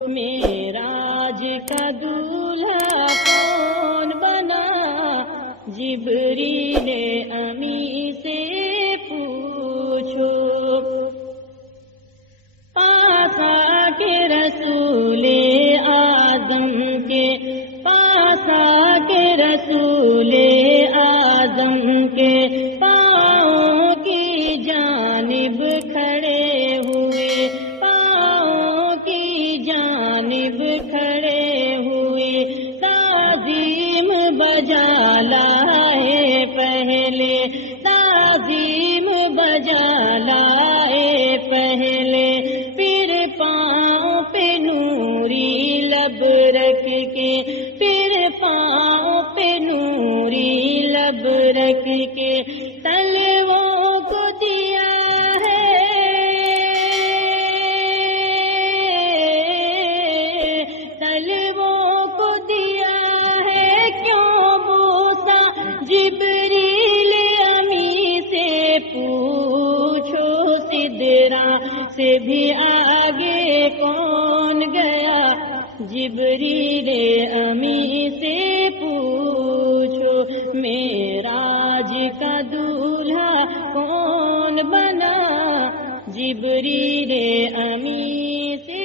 معراج کا دولہا کون بنا، جبریل امی سے پوچھو۔ پاس آ کے رسول اعظم کے، پاس آ کے رسول اعظم کے پاؤں کی جانب کھڑے ہوئے، پاؤں کی جانب کھڑے ہوئے، تعظیم بجا لائے پہلے، تعظیم بجا لائے پہلے، پھر پاؤں پہ نوری لب رکھ کے، پھر پاؤں پہ نوری لب رکھ کے تلووں کو دیا ہے، تلووں کو دیا ہے کیوں بوسا، جبریل امی سے پوچھو۔ سدرا سے بھی آگے کون گیا، جبریل امی سے پوچھو۔ معراج کا دولہا کون بنا، جبریل امی سے